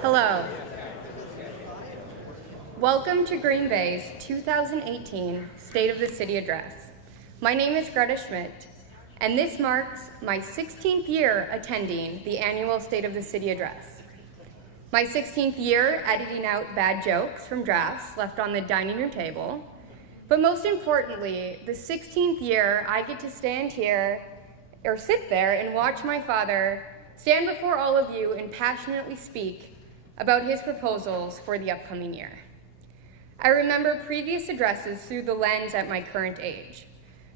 Hello. Welcome to Green Bay's 2018 State of the City Address. My name is Greta Schmidt, and this marks my 16th year attending the annual State of the City Address. My 16th year editing out bad jokes from drafts left on the dining room table, but most importantly, the 16th year I get to stand here, or sit there and watch my father stand before all of you and passionately speak about his proposals for the upcoming year. I remember previous addresses through the lens at my current age.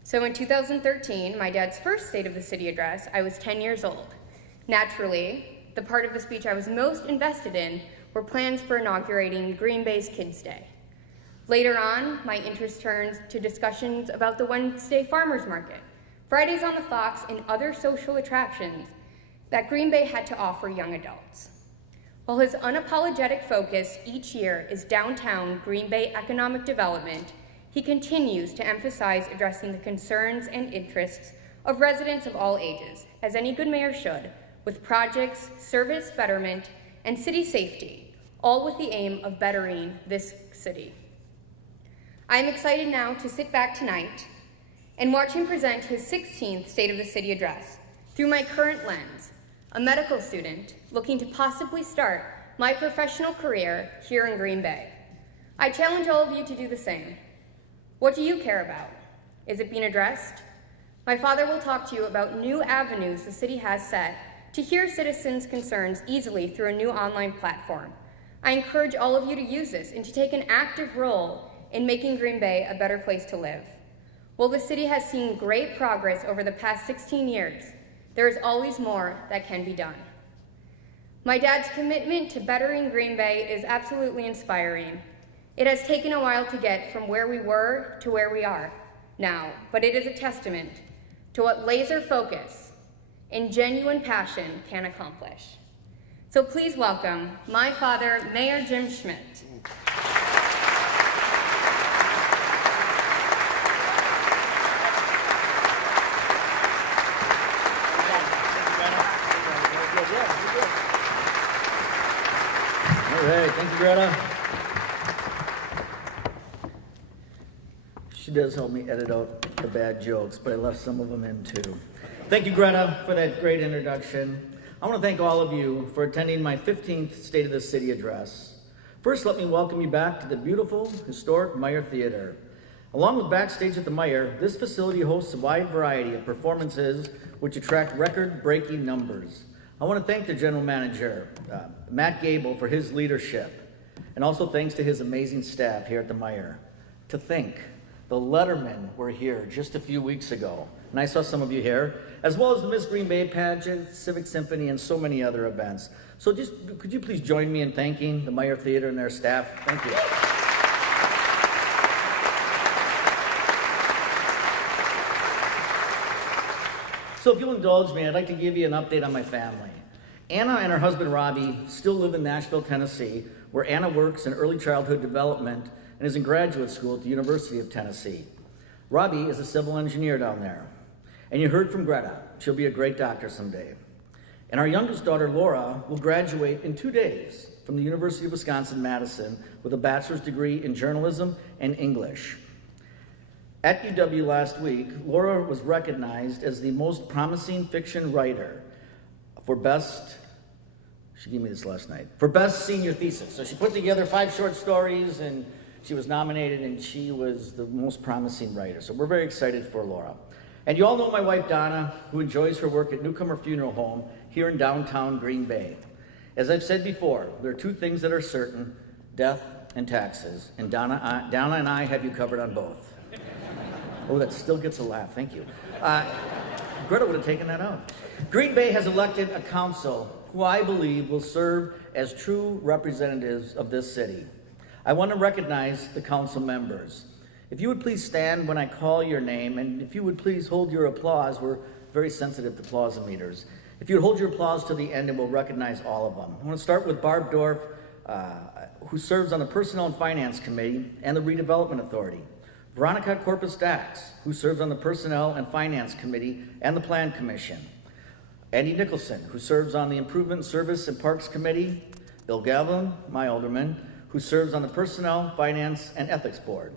So in 2013, my dad's first State of the City address, I was 10 years old. Naturally, the part of the speech I was most invested in were plans for inaugurating Green Bay's Kids Day. Later on, my interest turned to discussions about the Wednesday Farmers Market, Fridays on the Fox, and other social attractions that Green Bay had to offer young adults. While his unapologetic focus each year is downtown Green Bay economic development, he continues to emphasize addressing the concerns and interests of residents of all ages, as any good mayor should, with projects, service betterment, and city safety, all with the aim of bettering this city. I am excited now to sit back tonight and watch him present his 16th State of the City address through my current lens, a medical student looking to possibly start my professional career here in Green Bay. I challenge all of you to do the same. What do you care about? Is it being addressed? My father will talk to you about new avenues the city has set to hear citizens' concerns easily through a new online platform. I encourage all of you to use this and to take an active role in making Green Bay a better place to live. While the city has seen great progress over the past 16 years, there is always more that can be done. My dad's commitment to bettering Green Bay is absolutely inspiring. It has taken a while to get from where we were to where we are now, but it is a testament to what laser focus and genuine passion can accomplish. So please welcome my father, Mayor Jim Schmidt. All right, thank you, Greta. She does help me edit out the bad jokes, but I left some of them in too. Thank you, Greta, for that great introduction. I want to thank all of you for attending my 15th State of the City address. First, let me welcome you back to the beautiful, historic Meijer Theater. Along with Backstage at the Meijer, this facility hosts a wide variety of performances which attract record-breaking numbers. I want to thank the general manager, Matt Gable, for his leadership, and also thanks to his amazing staff here at the Meijer. To think, the Lettermen were here just a few weeks ago, and I saw some of you here, as well as the Miss Green Bay pageant, Civic Symphony, and so many other events. So could you please join me in thanking the Meijer Theater and their staff? Thank you. So if you'll indulge me, I'd like to give you an update on my family. Anna and her husband Robbie still live in Nashville, Tennessee, where Anna works in early childhood development and is in graduate school at the University of Tennessee. Robbie is a civil engineer down there. And you heard from Greta, she'll be a great doctor someday. And our youngest daughter, Laura, will graduate in 2 days from the University of Wisconsin-Madison with a bachelor's degree in journalism and English. At UW last week, Laura was recognized as the most promising fiction writer for she gave me this last night, for best senior thesis. So she put together 5 short stories and she was nominated and she was the most promising writer. So we're very excited for Laura. And you all know my wife Donna, who enjoys her work at Newcomer Funeral Home here in downtown Green Bay. As I've said before, there are 2 things that are certain, death and taxes. And Donna and I have you covered on both. Oh, that still gets a laugh, thank you. Greta would have taken that out. Green Bay has elected a council who I believe will serve as true representatives of this city. I want to recognize the council members. If you would please stand when I call your name, and if you would please hold your applause, we're very sensitive to plausimeters. If you would hold your applause to the end, and we'll recognize all of them. I want to start with Barb Dorf, who serves on the Personnel and Finance Committee and the Redevelopment Authority. Veronica Corpus-Dax, who serves on the Personnel and Finance Committee and the Plan Commission. Andy Nicholson, who serves on the Improvement, Service, and Parks Committee, Bill Gavin, my alderman, who serves on the Personnel, Finance, and Ethics Board.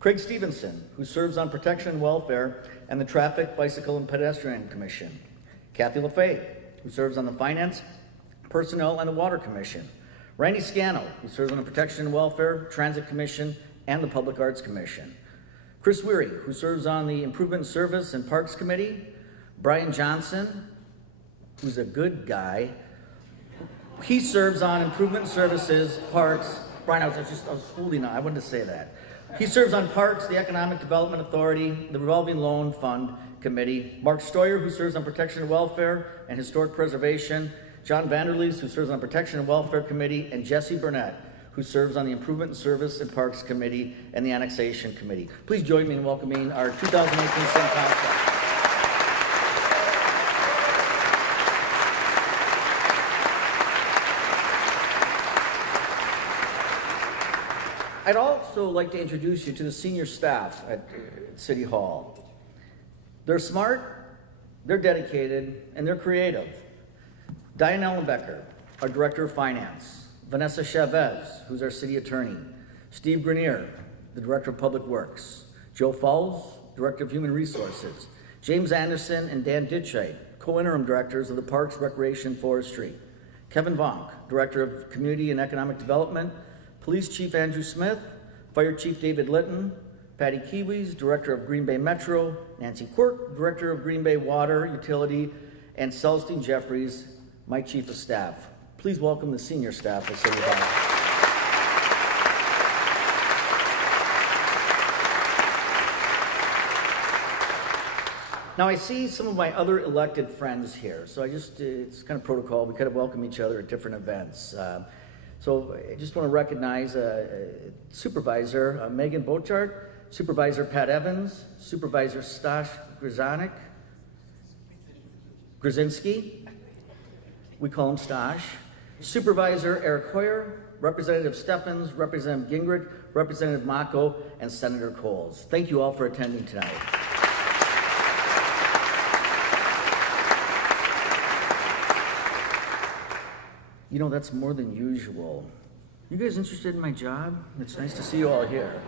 Craig Stevenson, who serves on Protection and Welfare and the Traffic, Bicycle, and Pedestrian Commission. Kathy LaFay, who serves on the Finance, Personnel, and the Water Commission. Randy Scannell, who serves on the Protection and Welfare, Transit Commission, and the Public Arts Commission. Chris Weary, who serves on the Improvement Service and Parks Committee. Brian Johnson, who's a good guy. He serves on Improvement Services, Parks. Brian, I was holding on, I wanted to say that. He serves on Parks, the Economic Development Authority, the Revolving Loan Fund Committee. Mark Stoyer, who serves on Protection and Welfare and Historic Preservation. John Vanderleest, who serves on Protection and Welfare Committee, and Jesse Burnett, who serves on the Improvement Service and Parks Committee and the Annexation Committee. Please join me in welcoming our 2018 City Council. I'd also like to introduce you to the senior staff at City Hall. They're smart, they're dedicated, and they're creative. Diane Ellenbecker, our Director of Finance. Vanessa Chavez, who's our City Attorney. Steve Grenier, the Director of Public Works. Joe Fowles, Director of Human Resources. James Anderson and Dan Ditchite, Co-Interim Directors of the Parks, Recreation, Forestry. Kevin Vonk, Director of Community and Economic Development. Police Chief Andrew Smith, Fire Chief David Litton, Patty Kiwis, Director of Green Bay Metro, Nancy Quirk, Director of Green Bay Water Utility, and Celestine Jeffries, my Chief of Staff. Please welcome the senior staff of City Hall. Now I see some of my other elected friends here, so it's kind of protocol, we kind of welcome each other at different events. So I just want to recognize Supervisor Megan Bochart, Supervisor Pat Evans, Supervisor Stash Grzinski, we call him Stash, Supervisor Eric Hoyer, Representative Steffens, Representative Gingrich, Representative Mako, and Senator Coles. Thank you all for attending tonight. You know, that's more than usual. You guys interested in my job? It's nice to see you all here.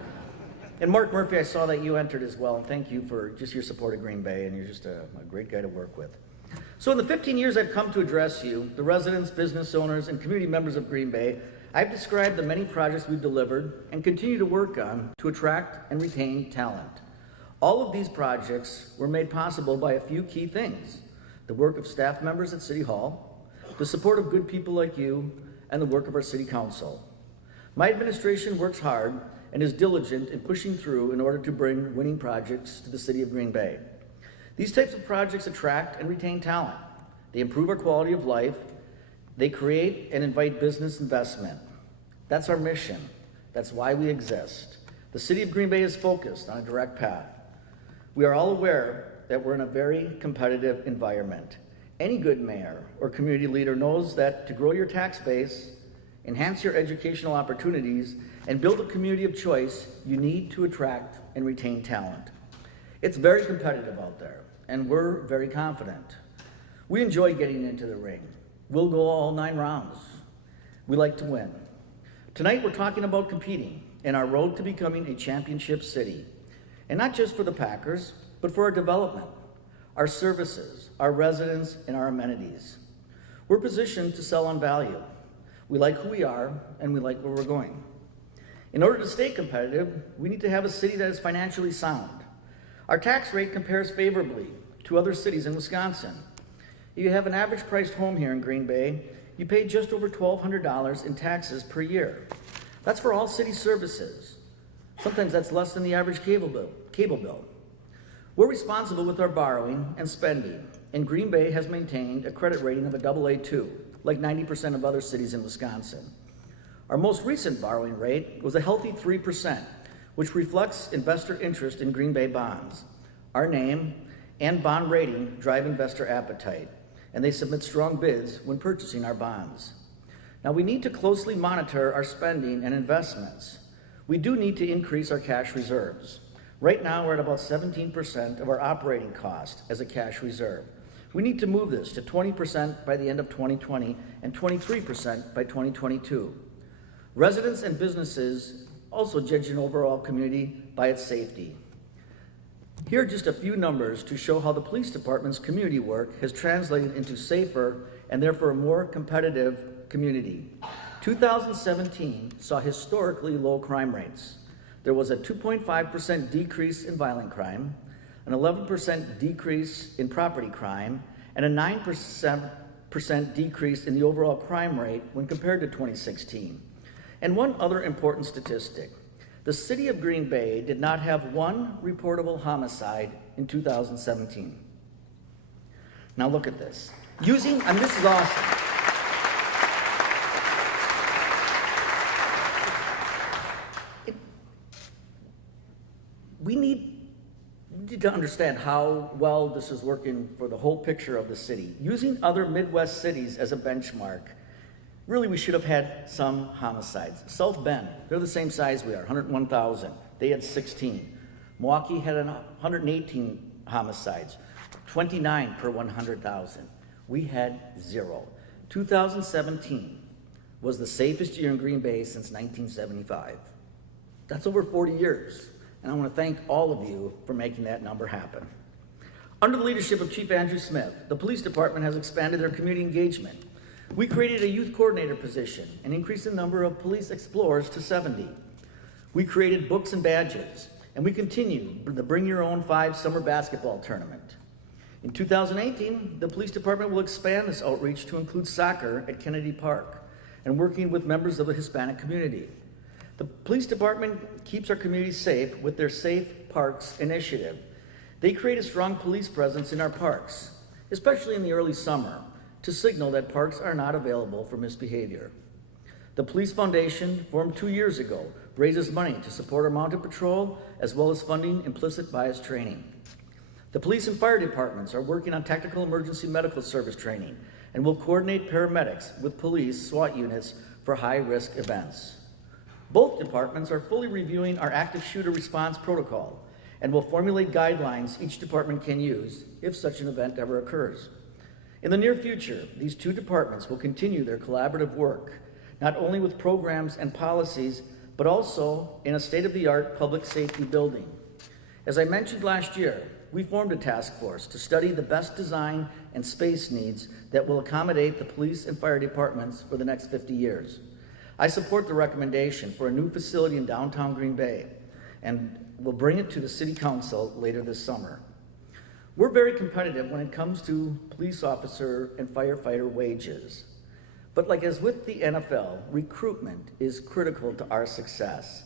And Mark Murphy, I saw that you entered as well, and thank you for just your support of Green Bay, and you're just a great guy to work with. So in the 15 years I've come to address you, the residents, business owners, and community members of Green Bay, I've described the many projects we've delivered and continue to work on to attract and retain talent. All of these projects were made possible by a few key things: the work of staff members at City Hall, the support of good people like you, and the work of our City Council. My administration works hard and is diligent in pushing through in order to bring winning projects to the City of Green Bay. These types of projects attract and retain talent. They improve our quality of life. They create and invite business investment. That's our mission. That's why we exist. The City of Green Bay is focused on a direct path. We are all aware that we're in a very competitive environment. Any good mayor or community leader knows that to grow your tax base, enhance your educational opportunities, and build a community of choice, you need to attract and retain talent. It's very competitive out there, and we're very confident. We enjoy getting into the ring. We'll go all 9 rounds. We like to win. Tonight we're talking about competing in our road to becoming a championship city. And not just for the Packers, but for our development, our services, our residents, and our amenities. We're positioned to sell on value. We like who we are, and we like where we're going. In order to stay competitive, we need to have a city that is financially sound. Our tax rate compares favorably to other cities in Wisconsin. If you have an average priced home here in Green Bay, you pay just over $1,200 in taxes per year. That's for all city services. Sometimes that's less than the average cable bill. We're responsible with our borrowing and spending, and Green Bay has maintained a credit rating of a AA2, like 90% of other cities in Wisconsin. Our most recent borrowing rate was a healthy 3%, which reflects investor interest in Green Bay bonds. Our name and bond rating drive investor appetite, and they submit strong bids when purchasing our bonds. Now, we need to closely monitor our spending and investments. We do need to increase our cash reserves. Right now, we're at about 17% of our operating cost as a cash reserve. We need to move this to 20% by the end of 2020 and 23% by 2022. Residents and businesses also judge an overall community by its safety. Here are just a few numbers to show how the police department's community work has translated into safer and therefore a more competitive community. 2017 saw historically low crime rates. There was a 2.5% decrease in violent crime, an 11% decrease in property crime, and a 9% decrease in the overall crime rate when compared to 2016. And one other important statistic, the city of Green Bay did not have one reportable homicide in 2017. Now look at this. This is awesome. We need to understand how well this is working for the whole picture of the city. Using other Midwest cities as a benchmark, really we should have had some homicides. South Bend, they're the same size we are, 101,000. They had 16. Milwaukee had 118 homicides, 29 per 100,000. We had 0. 2017 was the safest year in Green Bay since 1975. That's over 40 years. And I want to thank all of you for making that number happen. Under the leadership of Chief Andrew Smith, the police department has expanded their community engagement. We created a youth coordinator position and increased the number of police explorers to 70. We created books and badges, and we continue the Bring Your Own 5 summer basketball tournament. In 2018, the police department will expand this outreach to include soccer at Kennedy Park and working with members of the Hispanic community. The police department keeps our community safe with their Safe Parks initiative. They create a strong police presence in our parks, especially in the early summer, to signal that parks are not available for misbehavior. The Police Foundation, formed 2 years ago, raises money to support our mounted patrol as well as funding implicit bias training. The police and fire departments are working on tactical emergency medical service training and will coordinate paramedics with police SWAT units for high-risk events. Both departments are fully reviewing our active shooter response protocol and will formulate guidelines each department can use if such an event ever occurs. In the near future, these two departments will continue their collaborative work, not only with programs and policies, but also in a state-of-the-art public safety building. As I mentioned last year, we formed a task force to study the best design and space needs that will accommodate the police and fire departments for the next 50 years. I support the recommendation for a new facility in downtown Green Bay and will bring it to the City Council later this summer. We're very competitive when it comes to police officer and firefighter wages. But like as with the NFL, recruitment is critical to our success.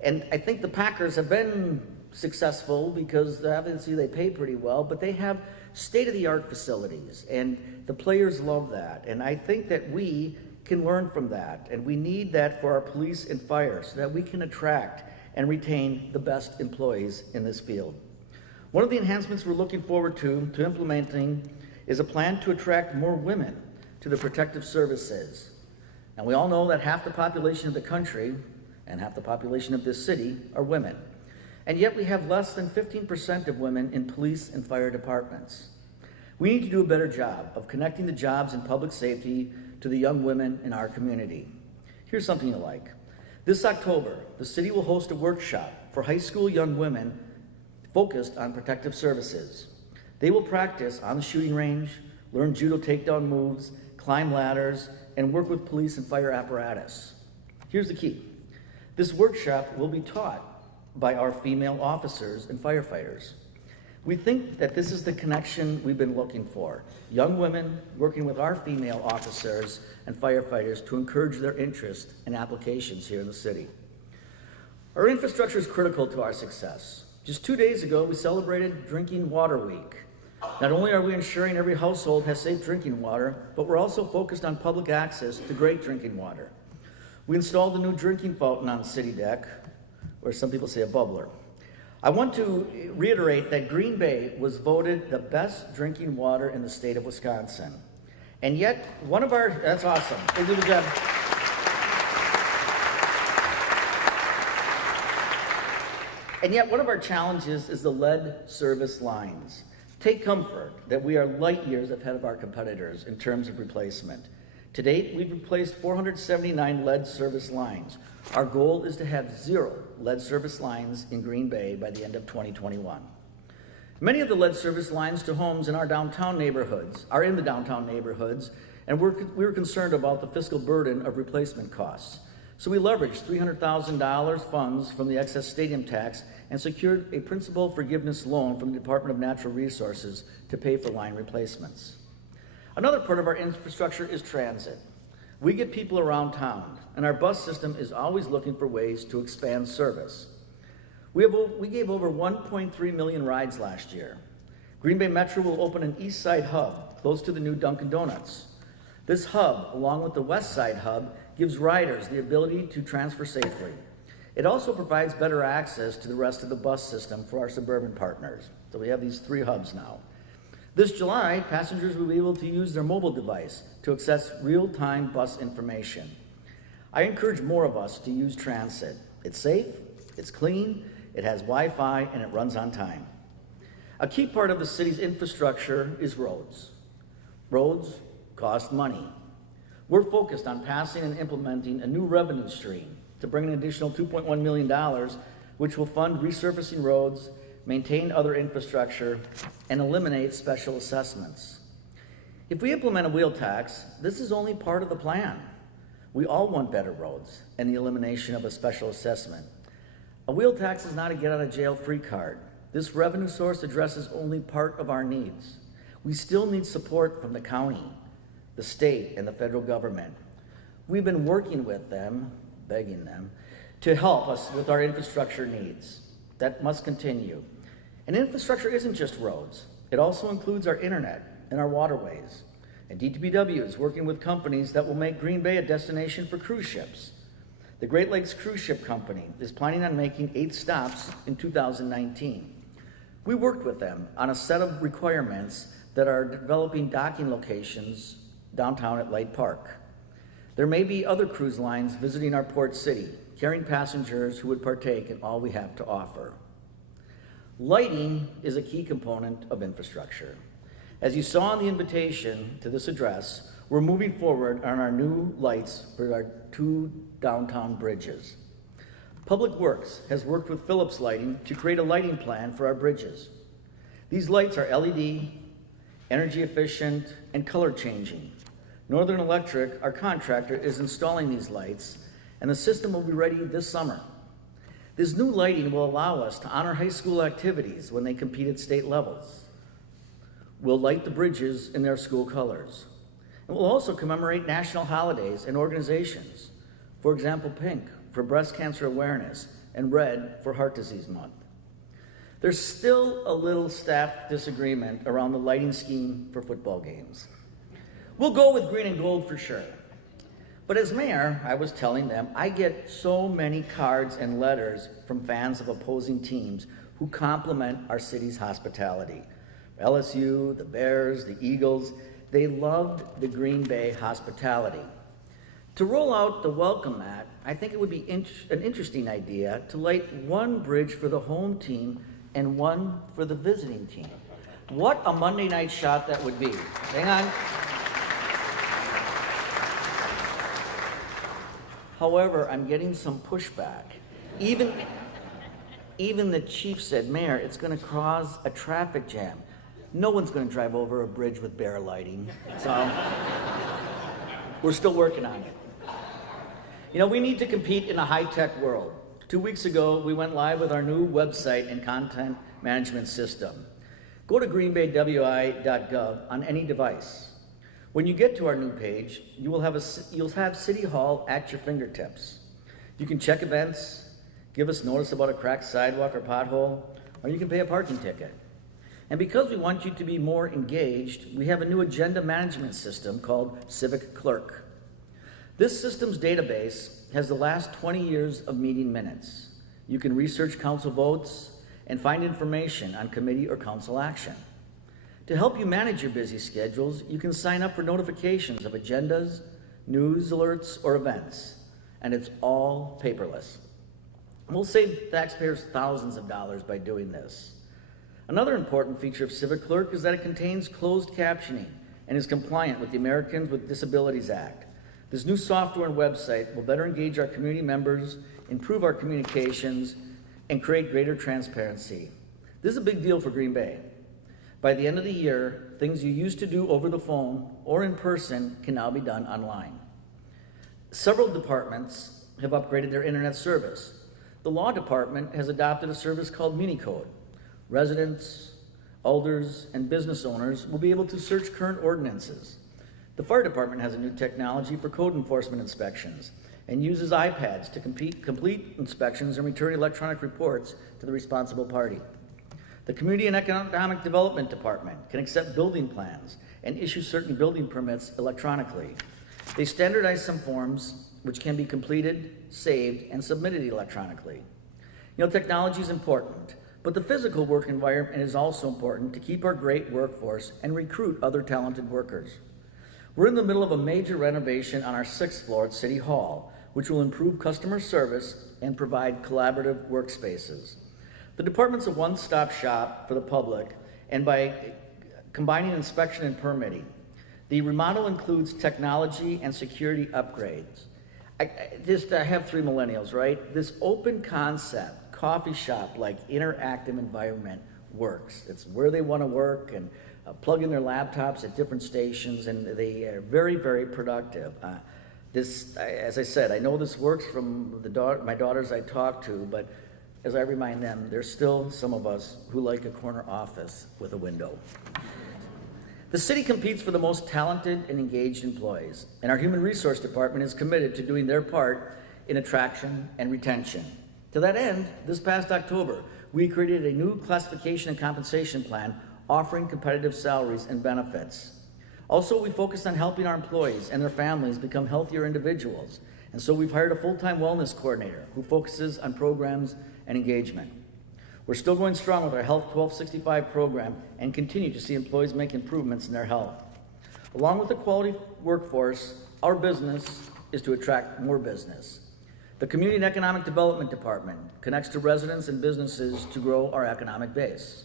And I think the Packers have been successful because obviously they pay pretty well, but they have state-of-the-art facilities and the players love that. And I think that we can learn from that, and we need that for our police and fire so that we can attract and retain the best employees in this field. One of the enhancements we're looking forward to implementing is a plan to attract more women to the protective services. And we all know that half the population of the country and half the population of this city are women. And yet we have less than 15% of women in police and fire departments. We need to do a better job of connecting the jobs in public safety to the young women in our community. Here's something you like. This October, the city will host a workshop for high school young women focused on protective services. They will practice on the shooting range, learn judo takedown moves, climb ladders, and work with police and fire apparatus. Here's the key. This workshop will be taught by our female officers and firefighters. We think that this is the connection we've been looking for. Young women working with our female officers and firefighters to encourage their interest in applications here in the city. Our infrastructure is critical to our success. Just 2 days ago, we celebrated Drinking Water Week. Not only are we ensuring every household has safe drinking water, but we're also focused on public access to great drinking water. We installed a new drinking fountain on City Deck, or some people say a bubbler. I want to reiterate that Green Bay was voted the best drinking water in the state of Wisconsin. And yet, that's awesome. They did a job. And yet, one of our challenges is the lead service lines. Take comfort that we are light years ahead of our competitors in terms of replacement. To date, we've replaced 479 lead service lines. Our goal is to have 0 lead service lines in Green Bay by the end of 2021. Many of the lead service lines to homes in our downtown neighborhoods are in the downtown neighborhoods, and we're concerned about the fiscal burden of replacement costs. So we leveraged $300,000 funds from the excess stadium tax and secured a principal forgiveness loan from the Department of Natural Resources to pay for line replacements. Another part of our infrastructure is transit. We get people around town, and our bus system is always looking for ways to expand service. We gave over 1.3 million rides last year. Green Bay Metro will open an East Side hub close to the new Dunkin' Donuts. This hub, along with the West Side hub, gives riders the ability to transfer safely. It also provides better access to the rest of the bus system for our suburban partners. So we have these 3 hubs now. This July, passengers will be able to use their mobile device to access real-time bus information. I encourage more of us to use transit. It's safe, it's clean, it has Wi-Fi, and it runs on time. A key part of the city's infrastructure is roads. Roads cost money. We're focused on passing and implementing a new revenue stream to bring an additional $2.1 million, which will fund resurfacing roads, maintain other infrastructure, and eliminate special assessments. If we implement a wheel tax, this is only part of the plan. We all want better roads and the elimination of a special assessment. A wheel tax is not a get-out-of-jail-free card. This revenue source addresses only part of our needs. We still need support from the county, the state, and the federal government. We've been working with them, begging them, to help us with our infrastructure needs. That must continue. And infrastructure isn't just roads. It also includes our internet and our waterways. And DTPW is working with companies that will make Green Bay a destination for cruise ships. The Great Lakes Cruise Ship Company is planning on making 8 stops in 2019. We worked with them on a set of requirements that are developing docking locations downtown at Light Park. There may be other cruise lines visiting our port city, carrying passengers who would partake in all we have to offer. Lighting is a key component of infrastructure. As you saw in the invitation to this address, we're moving forward on our new lights for our 2 downtown bridges. Public Works has worked with Phillips Lighting to create a lighting plan for our bridges. These lights are LED, energy efficient, and color changing. Northern Electric, our contractor, is installing these lights, and the system will be ready this summer. This new lighting will allow us to honor high school activities when they compete at state levels. We'll light the bridges in their school colors. And we'll also commemorate national holidays and organizations. For example, pink for breast cancer awareness and red for Heart Disease Month. There's still a little staff disagreement around the lighting scheme for football games. We'll go with green and gold for sure. But as mayor, I was telling them, I get so many cards and letters from fans of opposing teams who compliment our city's hospitality. LSU, the Bears, the Eagles, they loved the Green Bay hospitality. To roll out the welcome mat, I think it would be an interesting idea to light 1 bridge for the home team and 1 for the visiting team. What a Monday night shot that would be. Hang on. However, I'm getting some pushback. Even the chief said, Mayor, it's going to cause a traffic jam. No one's going to drive over a bridge with bear lighting. So we're still working on it. You know, we need to compete in a high-tech world. 2 weeks ago, we went live with our new website and content management system. Go to greenbaywi.gov on any device. When you get to our new page, you'll have City Hall at your fingertips. You can check events, give us notice about a cracked sidewalk or pothole, or you can pay a parking ticket. And because we want you to be more engaged, we have a new agenda management system called Civic Clerk. This system's database has the last 20 years of meeting minutes. You can research council votes and find information on committee or council action. To help you manage your busy schedules, you can sign up for notifications of agendas, news alerts, or events, and it's all paperless. We'll save taxpayers thousands of dollars by doing this. Another important feature of Civic Clerk is that it contains closed captioning and is compliant with the Americans with Disabilities Act. This new software and website will better engage our community members, improve our communications, and create greater transparency. This is a big deal for Green Bay. By the end of the year, things you used to do over the phone or in person can now be done online. Several departments have upgraded their internet service. The law department has adopted a service called MiniCode. Residents, alders, and business owners will be able to search current ordinances. The fire department has a new technology for code enforcement inspections and uses iPads to complete inspections and return electronic reports to the responsible party. The Community and Economic Development Department can accept building plans and issue certain building permits electronically. They standardize some forms which can be completed, saved, and submitted electronically. You know, technology is important, but the physical work environment is also important to keep our great workforce and recruit other talented workers. We're in the middle of a major renovation on our 6th floor at City Hall, which will improve customer service and provide collaborative workspaces. The department's a one-stop shop for the public, and by combining inspection and permitting, the remodel includes technology and security upgrades. I have 3 millennials, right? This open concept, coffee shop-like interactive environment works. It's where they want to work and plug in their laptops at different stations, and they are very, very productive. As I said, I know this works from my daughters I talk to, but as I remind them, there's still some of us who like a corner office with a window. The city competes for the most talented and engaged employees, and our Human Resource Department is committed to doing their part in attraction and retention. To that end, this past October, we created a new classification and compensation plan offering competitive salaries and benefits. Also, we focused on helping our employees and their families become healthier individuals, and so we've hired a full-time wellness coordinator who focuses on programs and engagement. We're still going strong with our Health 1265 program and continue to see employees make improvements in their health. Along with a quality workforce, our business is to attract more business. The Community and Economic Development Department connects to residents and businesses to grow our economic base.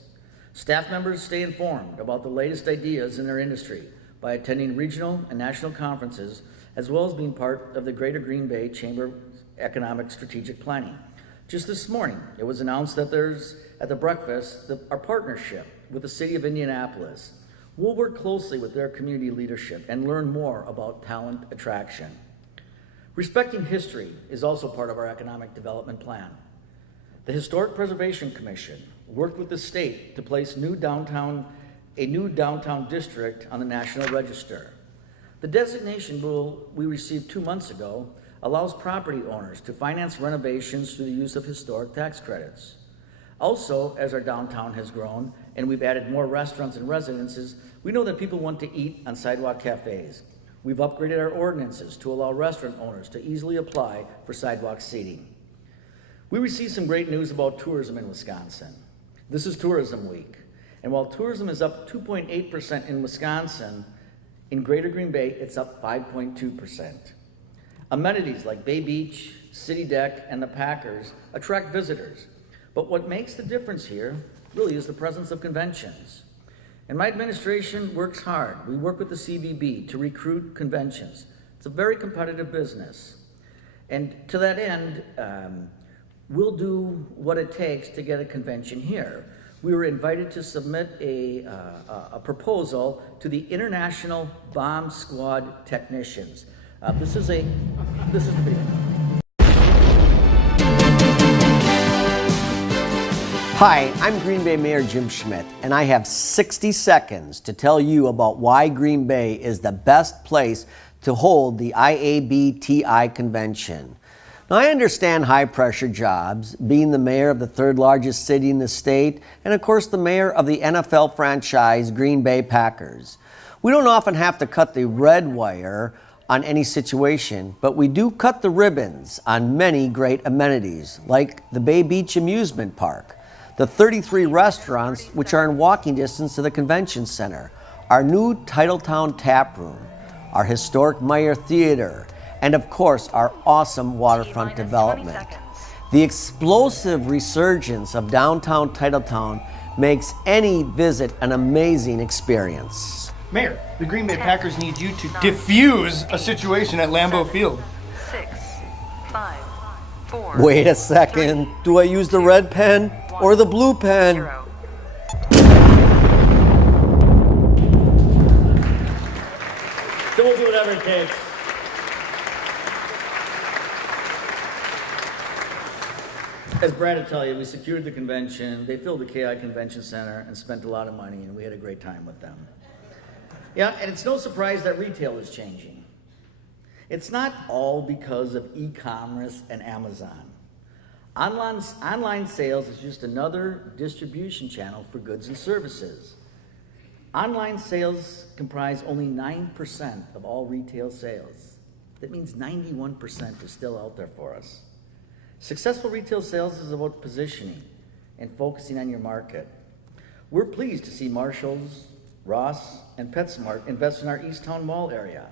Staff members stay informed about the latest ideas in their industry by attending regional and national conferences, as well as being part of the Greater Green Bay Chamber Economic Strategic Planning. Just this morning, it was announced that at the breakfast, our partnership with the City of Indianapolis. We'll work closely with their community leadership and learn more about talent attraction. Respecting history is also part of our economic development plan. The Historic Preservation Commission worked with the state to place a new downtown district on the National Register. The designation rule we received 2 months ago allows property owners to finance renovations through the use of historic tax credits. Also, as our downtown has grown and we've added more restaurants and residences, we know that people want to eat on sidewalk cafes. We've upgraded our ordinances to allow restaurant owners to easily apply for sidewalk seating. We received some great news about tourism in Wisconsin. This is Tourism Week, and while tourism is up 2.8% in Wisconsin, in Greater Green Bay, it's up 5.2%. Amenities like Bay Beach, City Deck, and the Packers attract visitors. But what makes the difference here really is the presence of conventions. And my administration works hard. We work with the CVB to recruit conventions. It's a very competitive business. And to that end, we'll do what it takes to get a convention here. We were invited to submit a proposal to the International Bomb Squad Technicians. This is the video. Hi, I'm Green Bay Mayor Jim Schmidt, and I have 60 seconds to tell you about why Green Bay is the best place to hold the IABTI convention. Now, I understand high-pressure jobs, being the mayor of the 3rd largest city in the state, and of course the mayor of the NFL franchise Green Bay Packers. We don't often have to cut the red wire on any situation, but we do cut the ribbons on many great amenities, like the Bay Beach Amusement Park, the 33 restaurants which are in walking distance to the convention center, our new Titletown Tap Room, our historic Meyer Theater, and of course our awesome waterfront development. The explosive resurgence of downtown Titletown makes any visit an amazing experience. Mayor, the Green Bay Packers need you to diffuse a situation at Lambeau Field. 6, 5, 4. Wait a second. Do I use the red pen or the blue pen? 0. So we'll do whatever it takes. As Brad will tell you, we secured the convention, they filled the KI Convention Center and spent a lot of money, and we had a great time with them. Yeah, and it's no surprise that retail is changing. It's not all because of e-commerce and Amazon. Online sales is just another distribution channel for goods and services. Online sales comprise only 9% of all retail sales. That means 91% is still out there for us. Successful retail sales is about positioning and focusing on your market. We're pleased to see Marshalls, Ross, and PetSmart invest in our Easttown Mall area.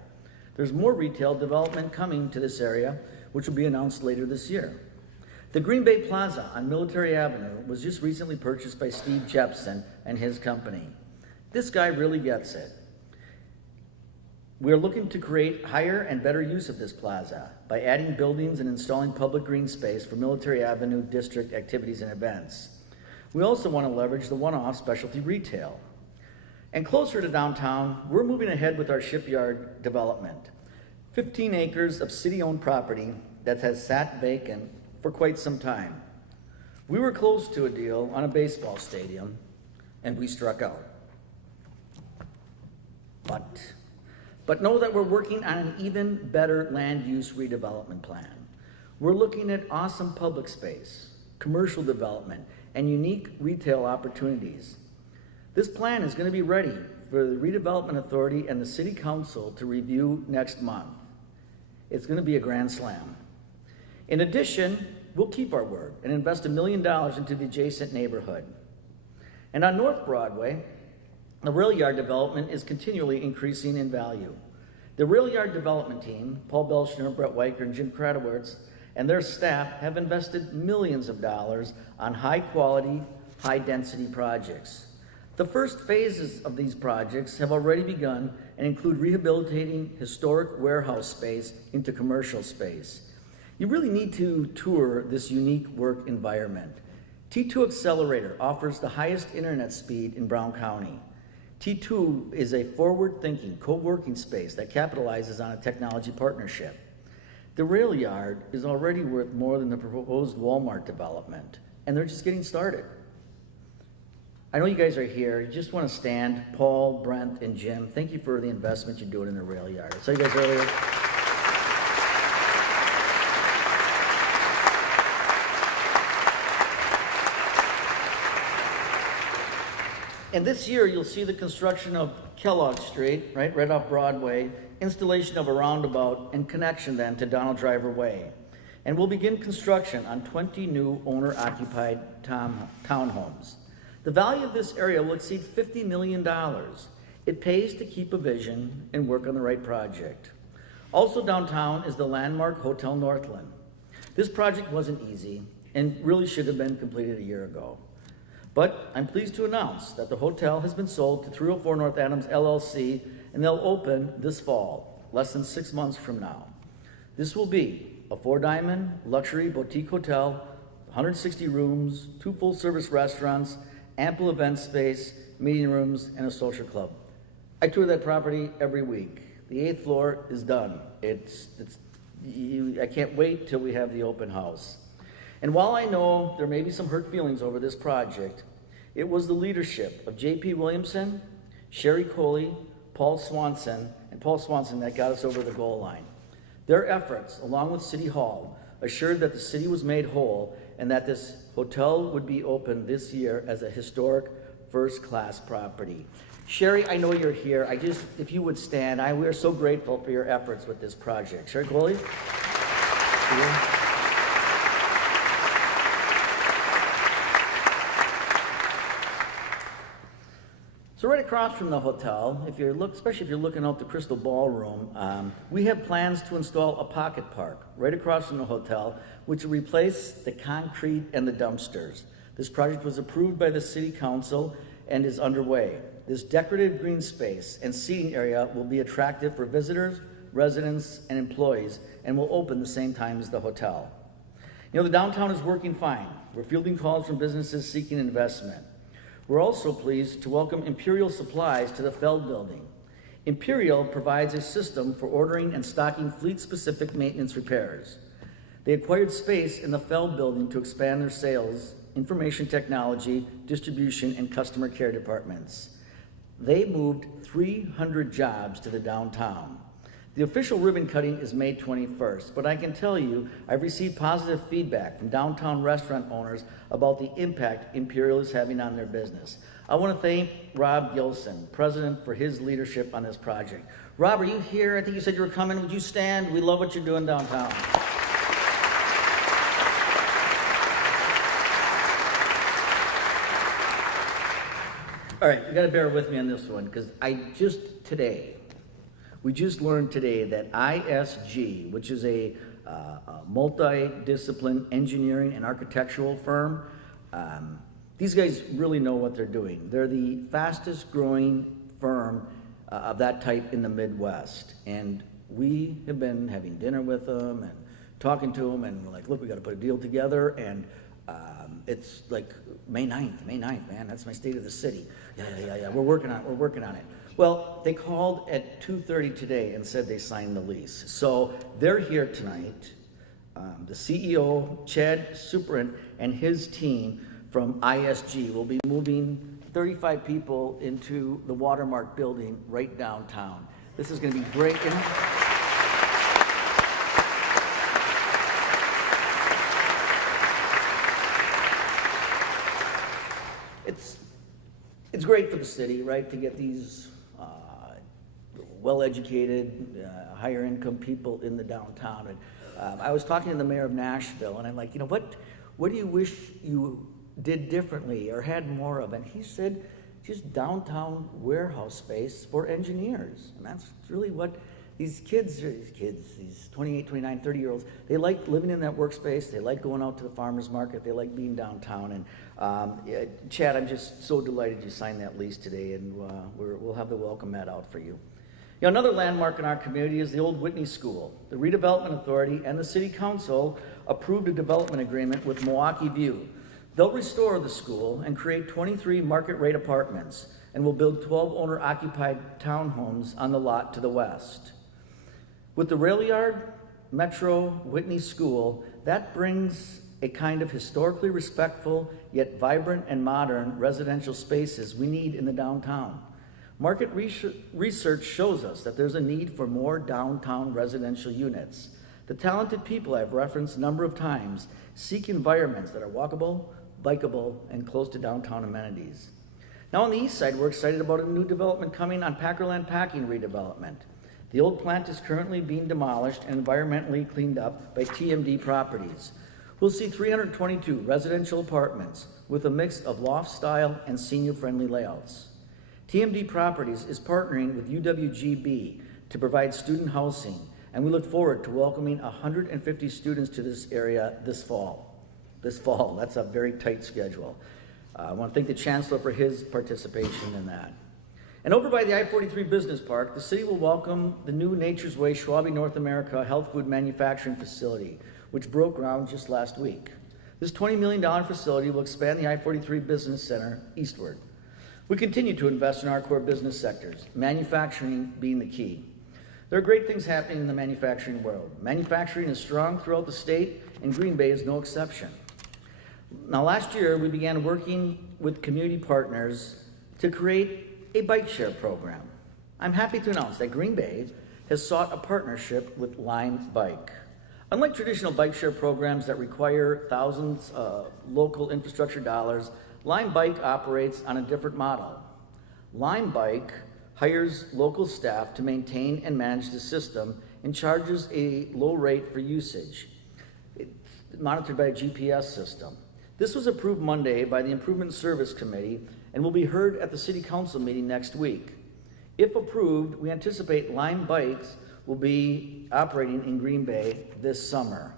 There's more retail development coming to this area, which will be announced later this year. The Green Bay Plaza on Military Avenue was just recently purchased by Steve Jepson and his company. This guy really gets it. We are looking to create higher and better use of this plaza by adding buildings and installing public green space for Military Avenue district activities and events. We also want to leverage the one-off specialty retail. And closer to downtown, we're moving ahead with our shipyard development. 15 acres of city-owned property that has sat vacant for quite some time. We were close to a deal on a baseball stadium, and we struck out. But know that we're working on an even better land use redevelopment plan. We're looking at awesome public space, commercial development, and unique retail opportunities. This plan is going to be ready for the Redevelopment Authority and the City Council to review next month. It's going to be a grand slam. In addition, we'll keep our word and invest $1 million into the adjacent neighborhood. And on North Broadway, the rail yard development is continually increasing in value. The rail yard development team, Paul Belschner, Brett Weicker, and Jim Kratowitz, and their staff have invested millions of dollars on high-quality, high-density projects. The first phases of these projects have already begun and include rehabilitating historic warehouse space into commercial space. You really need to tour this unique work environment. T2 Accelerator offers the highest internet speed in Brown County. T2 is a forward-thinking co-working space that capitalizes on a technology partnership. The rail yard is already worth more than the proposed Walmart development, and they're just getting started. I know you guys are here. You just want to stand. Paul, Brent, and Jim, thank you for the investment you're doing in the rail yard. I saw you guys earlier. And this year, you'll see the construction of Kellogg Street, right off Broadway, installation of a roundabout, and connection then to Donald Driver Way. And we'll begin construction on 20 new owner-occupied townhomes. The value of this area will exceed $50 million. It pays to keep a vision and work on the right project. Also downtown is the landmark Hotel Northland. This project wasn't easy and really should have been completed a year ago. But I'm pleased to announce that the hotel has been sold to 304 North Adams LLC, and they'll open this fall, less than 6 months from now. This will be a 4-diamond luxury boutique hotel, 160 rooms, 2 full-service restaurants, ample event space, meeting rooms, and a social club. I tour that property every week. The 8th floor is done. I can't wait till we have the open house. And while I know there may be some hurt feelings over this project, it was the leadership of J.P. Williamson, Sherry Coley, Paul Swanson that got us over the goal line. Their efforts, along with City Hall, assured that the city was made whole and that this hotel would be open this year as a historic first-class property. Sherry, I know you're here. If you would stand, we are so grateful for your efforts with this project. Sherry Coley? So right across from the hotel, especially if you're looking out the Crystal Ballroom, we have plans to install a pocket park right across from the hotel, which will replace the concrete and the dumpsters. This project was approved by the City Council and is underway. This decorative green space and seating area will be attractive for visitors, residents, and employees, and will open the same time as the hotel. You know, the downtown is working fine. We're fielding calls from businesses seeking investment. We're also pleased to welcome Imperial Supplies to the Feld Building. Imperial provides a system for ordering and stocking fleet-specific maintenance repairs. They acquired space in the Feld Building to expand their sales, information technology, distribution, and customer care departments. They moved 300 jobs to the downtown. The official ribbon cutting is May 21st, but I can tell you I've received positive feedback from downtown restaurant owners about the impact Imperial is having on their business. I want to thank Rob Gilson, president, for his leadership on this project. Rob, are you here? I think you said you were coming. Would you stand? We love what you're doing downtown. All right, you got to bear with me on this one because we just learned today that ISG, which is a multi-discipline engineering and architectural firm, these guys really know what they're doing. They're the fastest growing firm of that type in the Midwest. And we have been having dinner with them and talking to them, and we're like, look, we got to put a deal together. And it's like May 9th, man, that's my state of the city. Yeah, we're working on it. Well, they called at 2:30 today and said they signed the lease. So they're here tonight. The CEO, Chad Superint, and his team from ISG will be moving 35 people into the Watermark building right downtown. This is going to be great. It's great for the city, right, to get these well-educated, higher-income people in the downtown. And I was talking to the mayor of Nashville, and I'm like, you know, what do you wish you did differently or had more of? And he said, just downtown warehouse space for engineers. And that's really what these kids, these 28, 29, 30-year-olds, they like living in that workspace. They like going out to the farmer's market. They like being downtown. And Chad, I'm just so delighted you signed that lease today, and we'll have the welcome mat out for you. You know, another landmark in our community is the old Whitney School. The Redevelopment Authority and the City Council approved a development agreement with Milwaukee View. They'll restore the school and create 23 market-rate apartments, and will build 12 owner-occupied townhomes on the lot to the west. With the rail yard, Metro, Whitney School, that brings a kind of historically respectful yet vibrant and modern residential spaces we need in the downtown. Market research shows us that there's a need for more downtown residential units. The talented people I've referenced a number of times seek environments that are walkable, bikeable, and close to downtown amenities. Now on the east side, we're excited about a new development coming on Packerland Packing redevelopment. The old plant is currently being demolished and environmentally cleaned up by TMD Properties. We'll see 322 residential apartments with a mix of loft-style and senior-friendly layouts. TMD Properties is partnering with UWGB to provide student housing, and we look forward to welcoming 150 students to this area this fall. That's a very tight schedule. I want to thank the Chancellor for his participation in that. And over by the I-43 Business Park, the city will welcome the new Nature's Way Schwalbe North America health food manufacturing facility, which broke ground just last week. This $20 million facility will expand the I-43 Business Center eastward. We continue to invest in our core business sectors, manufacturing being the key. There are great things happening in the manufacturing world. Manufacturing is strong throughout the state, and Green Bay is no exception. Now, last year, we began working with community partners to create a bike share program. I'm happy to announce that Green Bay has sought a partnership with Lime Bike. Unlike traditional bike share programs that require thousands of local infrastructure dollars, Lime Bike operates on a different model. Lime Bike hires local staff to maintain and manage the system and charges a low rate for usage. It's monitored by a GPS system. This was approved Monday by the Improvement Service Committee and will be heard at the City Council meeting next week. If approved, we anticipate Lime Bikes will be operating in Green Bay this summer.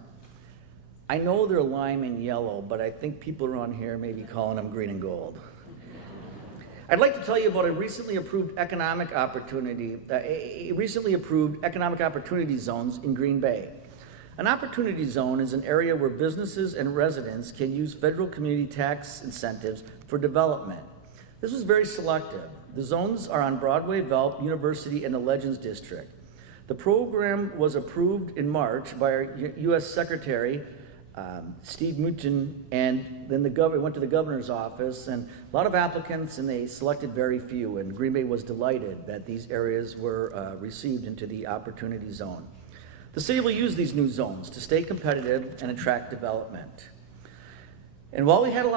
I know they're lime and yellow, but I think people around here may be calling them green and gold. I'd like to tell you about a recently approved economic opportunity zones in Green Bay. An opportunity zone is an area where businesses and residents can use federal community tax incentives for development. This was very selective. The zones are on Broadway, Velp, University, and the Legends District. The program was approved in March by our U.S. Secretary, Steve Mnuchin, and then it went to the governor's office, and a lot of applicants, and they selected very few, and Green Bay was delighted that these areas were received into the opportunity zone. The city will use these new zones to stay competitive and attract development. And while we've had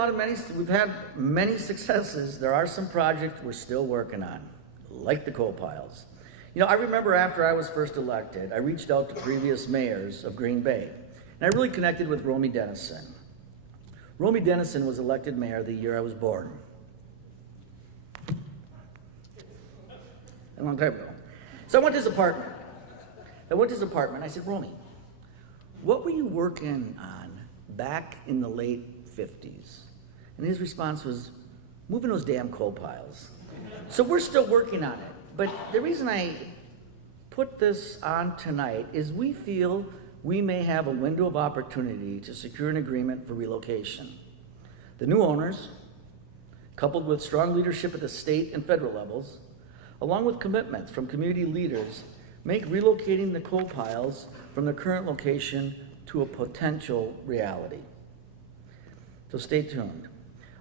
many successes, there are some projects we're still working on, like the coal piles. You know, I remember after I was first elected, I reached out to previous mayors of Green Bay, and I really connected with Romy Dennison. Romy Dennison was elected mayor the year I was born. A long time ago. So I went to his apartment. I said, Romy, what were you working on back in the late 50s? And his response was, moving those damn coal piles. So we're still working on it. But the reason I put this on tonight is we feel we may have a window of opportunity to secure an agreement for relocation. The new owners, coupled with strong leadership at the state and federal levels, along with commitments from community leaders, make relocating the coal piles from their current location to a potential reality. So stay tuned.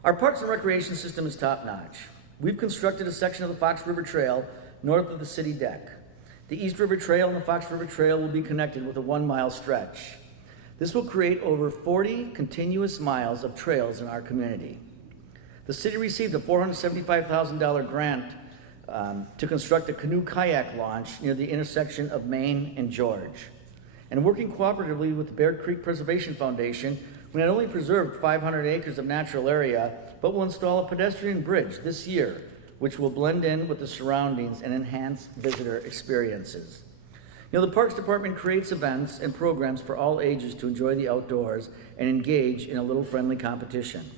Our parks and recreation system is top-notch. We've constructed a section of the Fox River Trail north of the city deck. The East River Trail and the Fox River Trail will be connected with a 1-mile stretch. This will create over 40 continuous miles of trails in our community. The city received a $475,000 grant to construct a canoe kayak launch near the intersection of Main and George. And working cooperatively with the Bear Creek Preservation Foundation, we not only preserved 500 acres of natural area, but will install a pedestrian bridge this year, which will blend in with the surroundings and enhance visitor experiences. You know, the Parks Department creates events and programs for all ages to enjoy the outdoors and engage in a little friendly competition.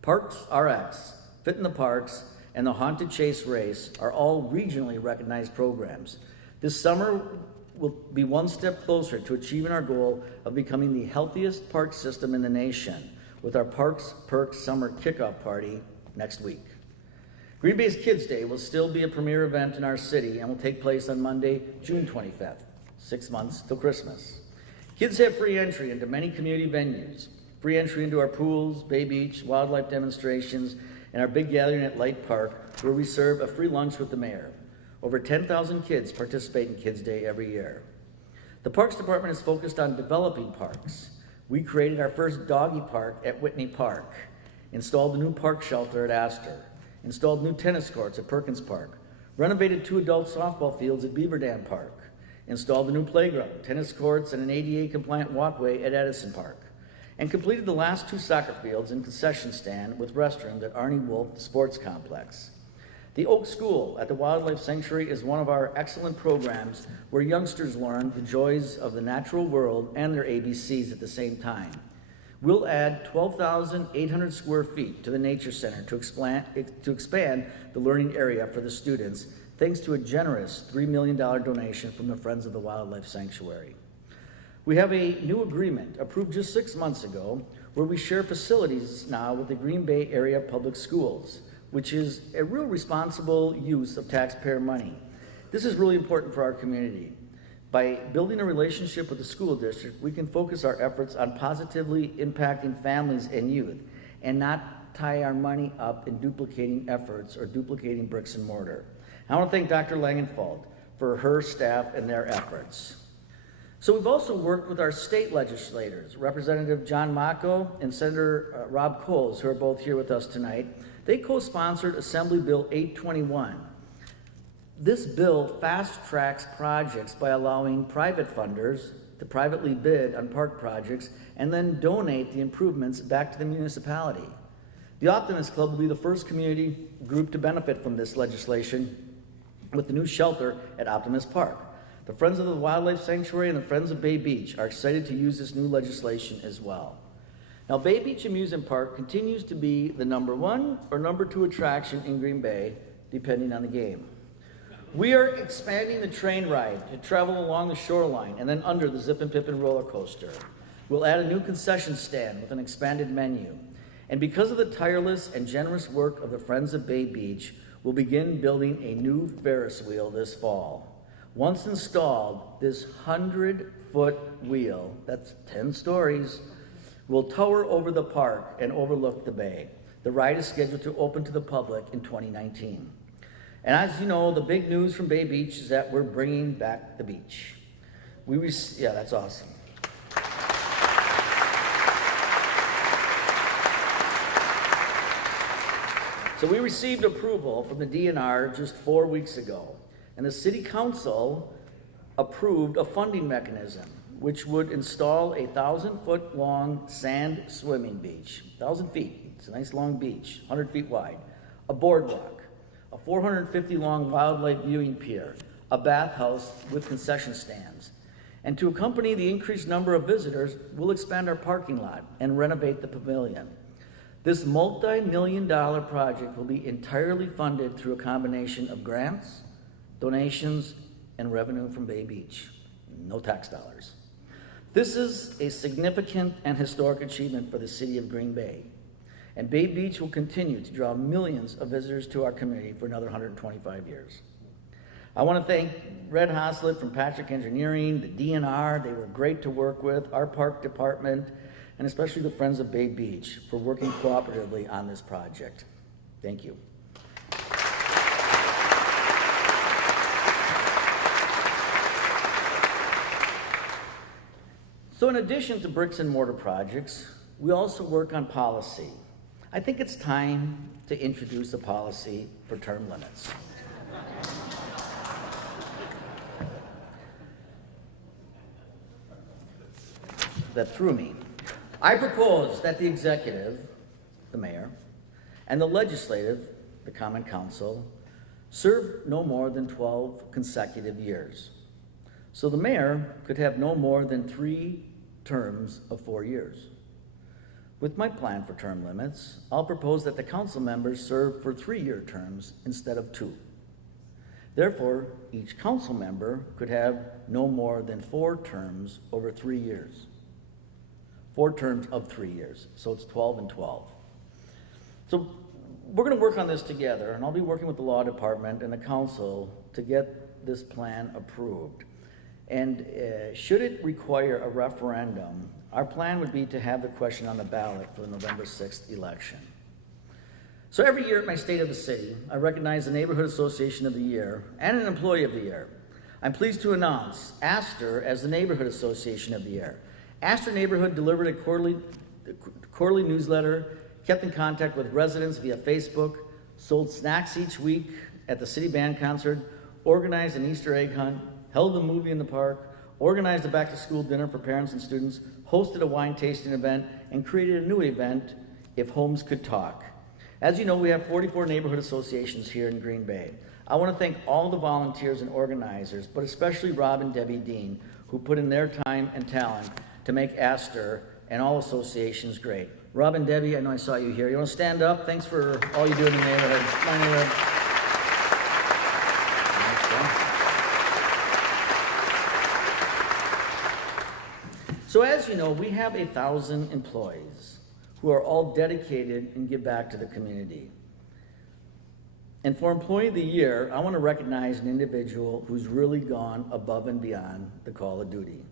Parks RX, Fit in the Parks, and the Haunted Chase Race are all regionally recognized programs. This summer will be one step closer to achieving our goal of becoming the healthiest park system in the nation with our Parks Perks Summer Kickoff Party next week. Green Bay's Kids Day will still be a premier event in our city and will take place on Monday, June 25th, 6 months till Christmas. Kids have free entry into many community venues, free entry into our pools, Bay Beach, wildlife demonstrations, and our big gathering at Light Park, where we serve a free lunch with the mayor. Over 10,000 kids participate in Kids Day every year. The Parks Department is focused on developing parks. We created our first doggy park at Whitney Park, installed a new park shelter at Astor, installed new tennis courts at Perkins Park, renovated 2 adult softball fields at Beaver Dam Park, installed a new playground, tennis courts, and an ADA-compliant walkway at Edison Park, and completed the last 2 soccer fields and concession stand with restrooms at Arnie Wolf Sports Complex. The Oak School at the Wildlife Sanctuary is one of our excellent programs where youngsters learn the joys of the natural world and their ABCs at the same time. We'll add 12,800 square feet to the Nature Center to expand the learning area for the students, thanks to a generous $3 million donation from the Friends of the Wildlife Sanctuary. We have a new agreement approved just 6 months ago where we share facilities now with the Green Bay Area Public Schools, which is a real responsible use of taxpayer money. This is really important for our community. By building a relationship with the school district, we can focus our efforts on positively impacting families and youth and not tie our money up in duplicating efforts or duplicating bricks and mortar. I want to thank Dr. Langenfeld for her staff and their efforts. So we've also worked with our state legislators, Representative John Mako and Senator Rob Coles, who are both here with us tonight. They co-sponsored Assembly Bill 821. This bill fast-tracks projects by allowing private funders to privately bid on park projects and then donate the improvements back to the municipality. The Optimist Club will be the first community group to benefit from this legislation with the new shelter at Optimist Park. The Friends of the Wildlife Sanctuary and the Friends of Bay Beach are excited to use this new legislation as well. Now, Bay Beach Amusement Park continues to be the #1 or #2 attraction in Green Bay, depending on the game. We are expanding the train ride to travel along the shoreline and then under the Zip and Pippin roller coaster. We'll add a new concession stand with an expanded menu. And because of the tireless and generous work of the Friends of Bay Beach, we'll begin building a new Ferris wheel this fall. Once installed, this 100-foot wheel, that's 10 stories, will tower over the park and overlook the bay. The ride is scheduled to open to the public in 2019. And as you know, the big news from Bay Beach is that we're bringing back the beach. Yeah, that's awesome. So we received approval from the DNR just 4 weeks ago, and the City Council approved a funding mechanism which would install a 1,000-foot long sand swimming beach, 1,000 feet, it's a nice long beach, 100 feet wide, a boardwalk, a 450 long wildlife viewing pier, a bathhouse with concession stands. And to accompany the increased number of visitors, we'll expand our parking lot and renovate the pavilion. This multi-million-dollar project will be entirely funded through a combination of grants, donations, and revenue from Bay Beach. No tax dollars. This is a significant and historic achievement for the city of Green Bay. And Bay Beach will continue to draw millions of visitors to our community for another 125 years. I want to thank Red Hoslett from Patrick Engineering, the DNR, they were great to work with, our park department, and especially the Friends of Bay Beach for working cooperatively on this project. Thank you. So in addition to bricks and mortar projects, we also work on policy. I think it's time to introduce a policy for term limits. That threw me. I propose that the executive, the mayor, and the legislative, the common council, serve no more than 12 consecutive years. So the mayor could have no more than 3 terms of 4 years. With my plan for term limits, I'll propose that the council members serve for 3-year terms instead of 2. Therefore, each council member could have no more than 4 terms over 3 years. 4 terms of 3 years, so it's 12 and 12. So we're gonna work on this together, and I'll be working with the law department and the council to get this plan approved. And should it require a referendum, our plan would be to have the question on the ballot for the November 6th election. So every year at my State of the City, I recognize the Neighborhood Association of the Year and an Employee of the Year. I'm pleased to announce Astor as the Neighborhood Association of the Year. Astor Neighborhood delivered a quarterly newsletter, kept in contact with residents via Facebook, sold snacks each week at the city band concert, organized an Easter egg hunt, held a movie in the park, organized a back-to-school dinner for parents and students, hosted a wine tasting event, and created a new event, If Homes Could Talk. As you know, we have 44 neighborhood associations here in Green Bay. I want to thank all the volunteers and organizers, but especially Rob and Debbie Dean, who put in their time and talent to make Astor and all associations great. Rob and Debbie, I know I saw you here. You want to stand up? Thanks for all you do in the neighborhood. My neighborhood. So as you know, we have 1,000 employees who are all dedicated and give back to the community. And for Employee of the Year, I want to recognize an individual who's really gone above and beyond the call of duty.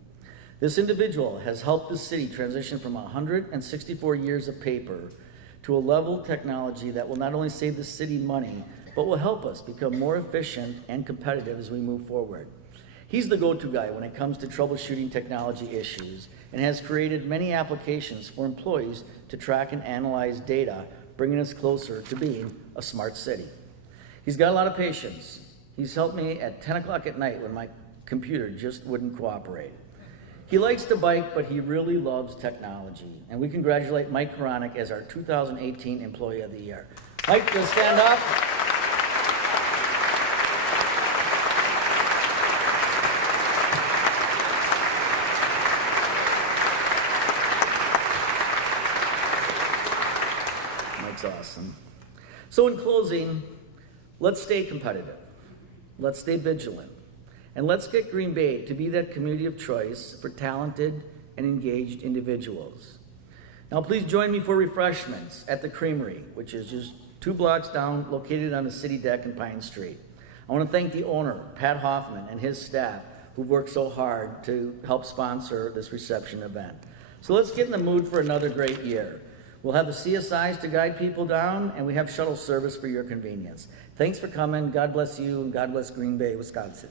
This individual has helped the city transition from 164 years of paper to a level of technology that will not only save the city money, but will help us become more efficient and competitive as we move forward. He's the go-to guy when it comes to troubleshooting technology issues and has created many applications for employees to track and analyze data, bringing us closer to being a smart city. He's got a lot of patience. He's helped me at 10 o'clock at night when my computer just wouldn't cooperate. He likes to bike, but he really loves technology. And we congratulate Mike Koronic as our 2018 Employee of the Year. Mike, you'll stand up. So in closing, let's stay competitive, let's stay vigilant, and let's get Green Bay to be that community of choice for talented and engaged individuals. Now please join me for refreshments at the Creamery, which is just 2 blocks down, located on the city deck in Pine Street. I want to thank the owner, Pat Hoffman, and his staff who worked so hard to help sponsor this reception event. So let's get in the mood for another great year. We'll have the CSIs to guide people down, and we have shuttle service for your convenience. Thanks for coming. God bless you, and God bless Green Bay, Wisconsin.